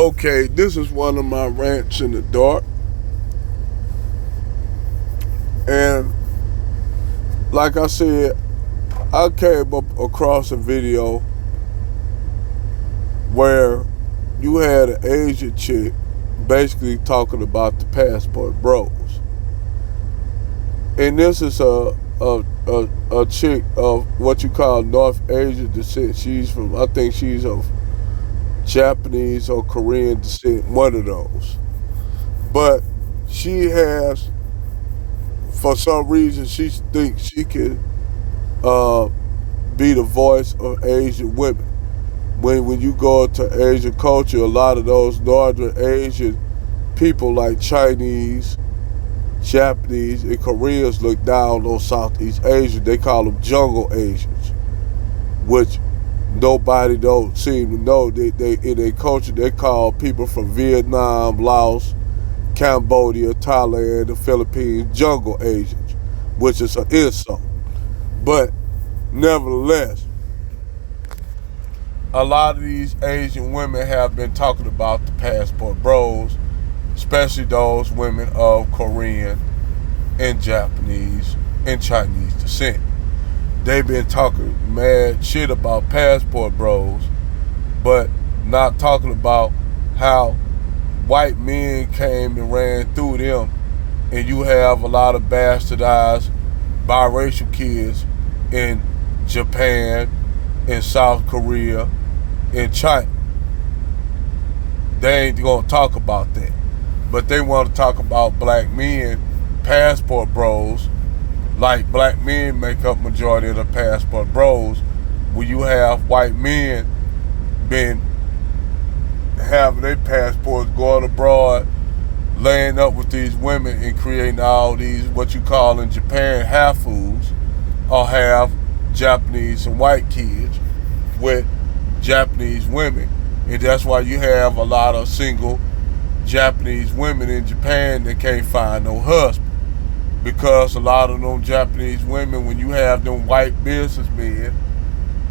Okay, this is one of my rants in the dark. And like I said, I came up across a video where you had an Asian chick basically talking about the passport bros. And this is a chick of what you call North Asian descent. I think she's of Japanese or Korean descent, one of those. But she has, for some reason, she thinks she can uh, be the voice of Asian women. When you go to Asian culture, a lot of those Northern Asian people like Chinese, Japanese, and Koreans look down on Southeast Asia. They call them jungle Asians, which nobody don't seem to know. They in their culture they call people from Vietnam, Laos, Cambodia, Thailand, the Philippines jungle Asians, which is an insult. But nevertheless, a lot of these Asian women have been talking about the passport bros, especially those women of Korean and Japanese and Chinese descent. They've been talking mad shit about passport bros, but not talking about how white men came and ran through them, and you have a lot of bastardized biracial kids in Japan, in South Korea, in China. They ain't gonna talk about that. But they want to talk about black men, passport bros, like black men make up majority of the passport bros, where you have white men been having their passports going abroad, laying up with these women and creating all these what you call in Japan half-fools, or have Japanese and white kids with Japanese women. And that's why you have a lot of single Japanese women in Japan that can't find no husband. Because a lot of them Japanese women, when you have them white businessmen,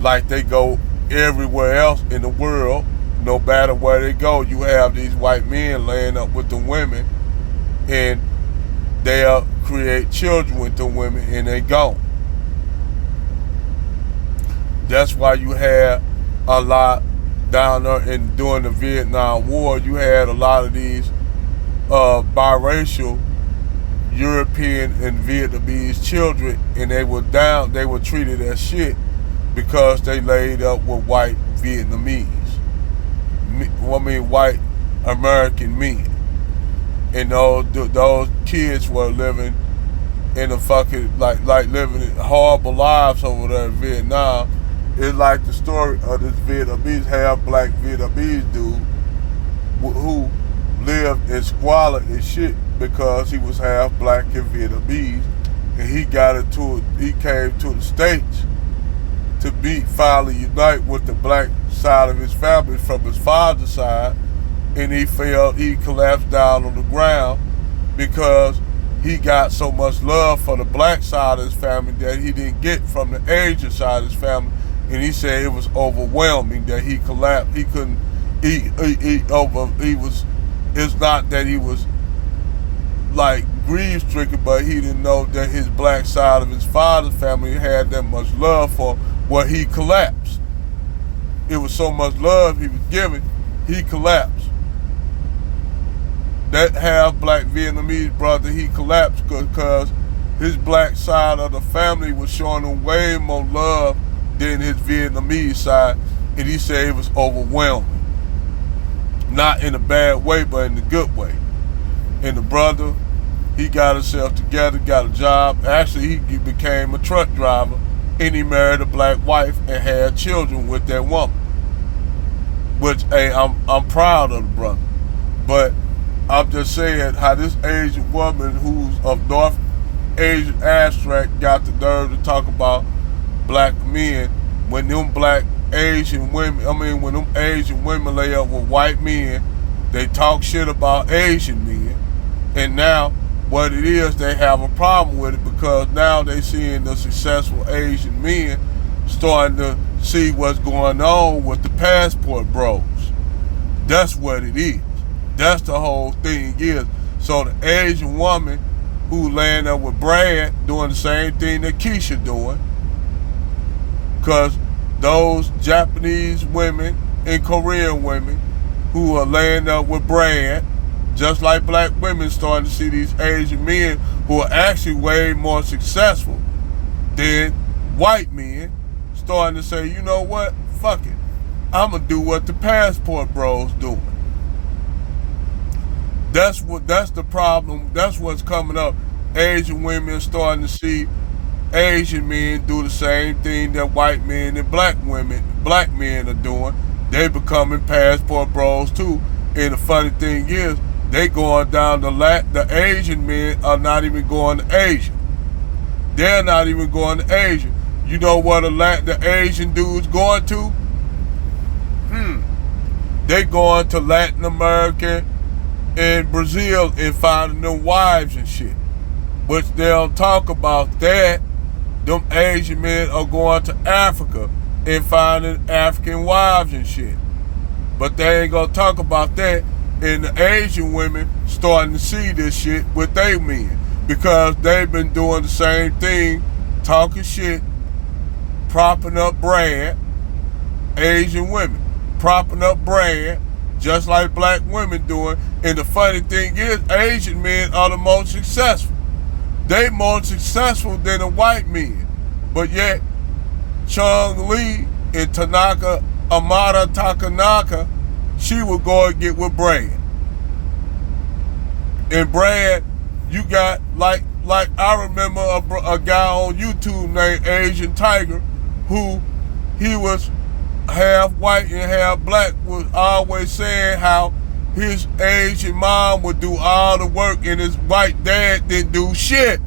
like they go everywhere else in the world, no matter where they go, you have these white men laying up with the women, and they'll create children with the women, and they go. That's why you had a lot down there during the Vietnam War. You had a lot of these biracial European and Vietnamese children, and they were treated as shit because they laid up with white Vietnamese. White American men. And those kids were living in a fucking, like living horrible lives over there in Vietnam. It's like the story of this Vietnamese, half-black Vietnamese dude who lived in squalor and shit because he was half-black and Vietnamese, and he came to the States to finally unite with the black side of his family from his father's side, and he collapsed down on the ground because he got so much love for the black side of his family that he didn't get from the Asian side of his family. And he said it was overwhelming that he collapsed. He couldn't it's not that he was like grief stricken, but he didn't know that his black side of his father's family had that much love for where he collapsed. It was so much love he was giving, he collapsed. That half-black Vietnamese brother, he collapsed because his black side of the family was showing him way more love than his Vietnamese side, and he said it was overwhelming. Not in a bad way, but in a good way. And the brother, he got himself together, got a job. Actually, he became a truck driver, and he married a black wife and had children with that woman. Which, hey, I'm proud of the brother. But I'm just saying how this Asian woman who's of North Asian extract got the nerve to talk about black men when them Asian women lay up with white men, they talk shit about Asian men, and now what it is, they have a problem with it because now they seeing the successful Asian men starting to see what's going on with the passport bros. That's what it is. That's the whole thing is. So the Asian woman who laying up with Brad doing the same thing that Keisha doing, because those Japanese women and Korean women who are laying up with Brad, just like black women starting to see these Asian men who are actually way more successful than white men, starting to say, you know what, fuck it, I'm gonna do what the passport bros doing. That's the problem. That's what's coming up. Asian women starting to see Asian men do the same thing that white men and black men are doing. They becoming passport bros too. And the funny thing is, they going down the Asian men are not even going to Asia. They're not even going to Asia. You know what the Asian dudes going to? They going to Latin America and Brazil and finding them wives and shit. Which they'll talk about that. Them Asian men are going to Africa and finding African wives and shit. But they ain't gonna talk about that. And the Asian women starting to see this shit with their men. Because they've been doing the same thing, talking shit, propping up Brad, Asian women, propping up Brad, just like black women doing. And the funny thing is, Asian men are the most successful. They more successful than the white men. But yet, Chung Lee and Amara Takanaka, she would go and get with Brad. And Brad, you got, like I remember a guy on YouTube named Asian Tiger, who he was half white and half black, was always saying how his Asian mom would do all the work and his white dad didn't do shit.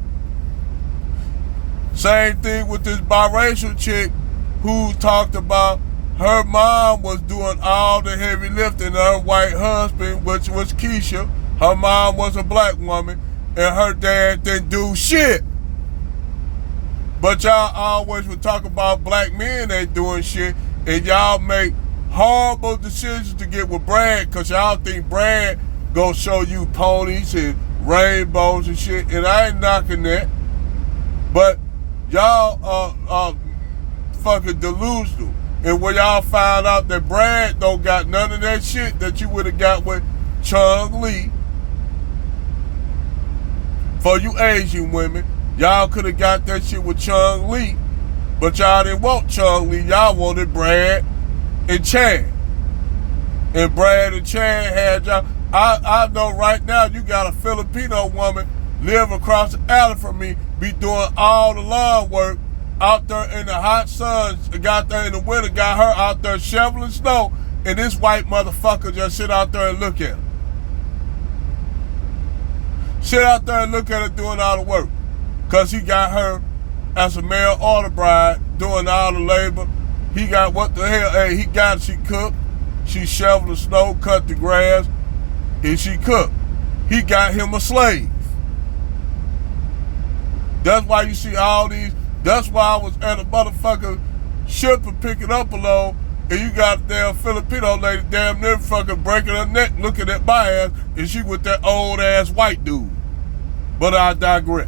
Same thing with this biracial chick who talked about her mom was doing all the heavy lifting. Her white husband, which was Keisha, her mom was a black woman, and her dad didn't do shit. But y'all always would talk about black men ain't doing shit, and y'all make horrible decisions to get with Brad because y'all think Brad gonna show you ponies and rainbows and shit, and I ain't knocking that. But y'all are fucking delusional. And when y'all find out that Brad don't got none of that shit that you would have got with Chung Lee, for you Asian women, y'all could have got that shit with Chung Lee, but y'all didn't want Chung Lee. Y'all wanted Brad and Chad. And Brad and Chad had y'all. I know right now you got a Filipino woman live across the alley from me, be doing all the lawn work out there in the hot sun, got there in the winter, got her out there shoveling snow, and this white motherfucker just sit out there and look at her. Sit out there and look at her doing all the work. Because he got her as a male order bride doing all the labor. He got what the hell, hey, he got, she cooked, she shoveled the snow, cut the grass, and she cooked. He got him a slave. That's why you see all these. That's why I was at a motherfucking ship and picking up a load, and you got a damn Filipino lady damn near fucking breaking her neck looking at my ass, and she with that old ass white dude. But I digress.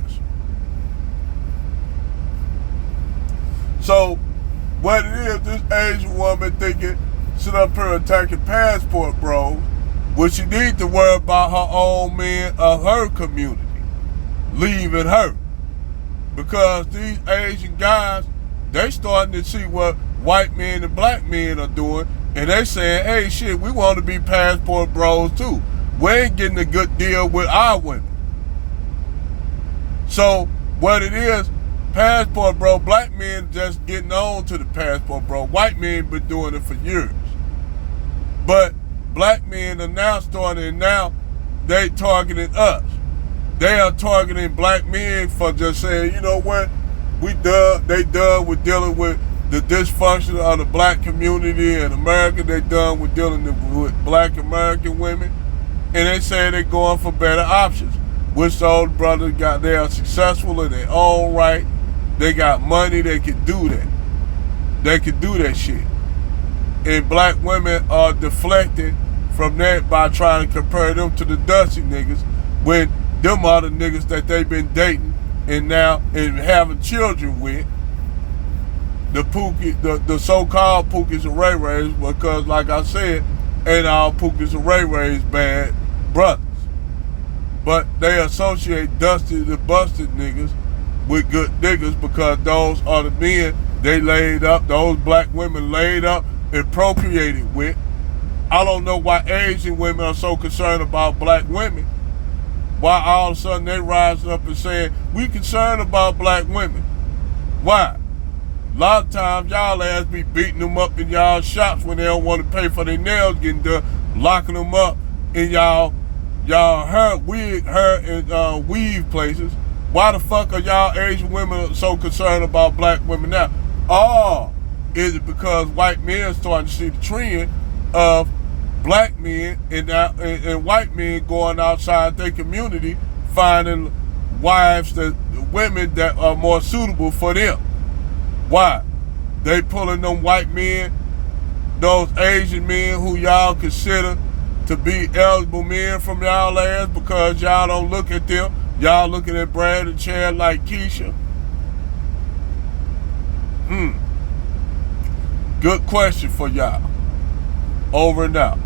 So, what it is, this Asian woman thinking, sit up here attacking passport bros, when she need to worry about her own men of her community leaving her. Because these Asian guys, they starting to see what white men and black men are doing, and they saying, hey, shit, we want to be passport bros too. We ain't getting a good deal with our women. So, what it is, passport bro, black men just getting on to the passport bro. White men been doing it for years. But black men are now starting, and now they targeting us. They are targeting black men for just saying, you know what, they done with dealing with the dysfunction of the black community in America. They done with dealing with black American women. And they say they're going for better options. Which those brothers they are successful in their own right. They got money, they can do that. They can do that shit. And black women are deflected from that by trying to compare them to the Dusty niggas when them are the niggas that they've been dating and having children with. The Pookie, the so-called Pookies and Ray Rays, because like I said, ain't all Pookies and Ray Rays bad brothers. But they associate Dusty the Busted niggas with good niggas because those are the men they laid up, those black women laid up and procreated with. I don't know why Asian women are so concerned about black women. Why all of a sudden they rising up and saying, we concerned about black women. Why? A lot of times y'all ass be beating them up in y'all shops when they don't want to pay for their nails getting done, locking them up in y'all hair and weave places. Why the fuck are y'all Asian women so concerned about black women now? Oh, is it because white men starting to see the trend of black men and white men going outside their community finding women that are more suitable for them? Why? They pulling them white men, those Asian men who y'all consider to be eligible men from y'all ass because y'all don't look at them. Y'all looking at Brad and Chad like Keisha. Good question for y'all. Over and out.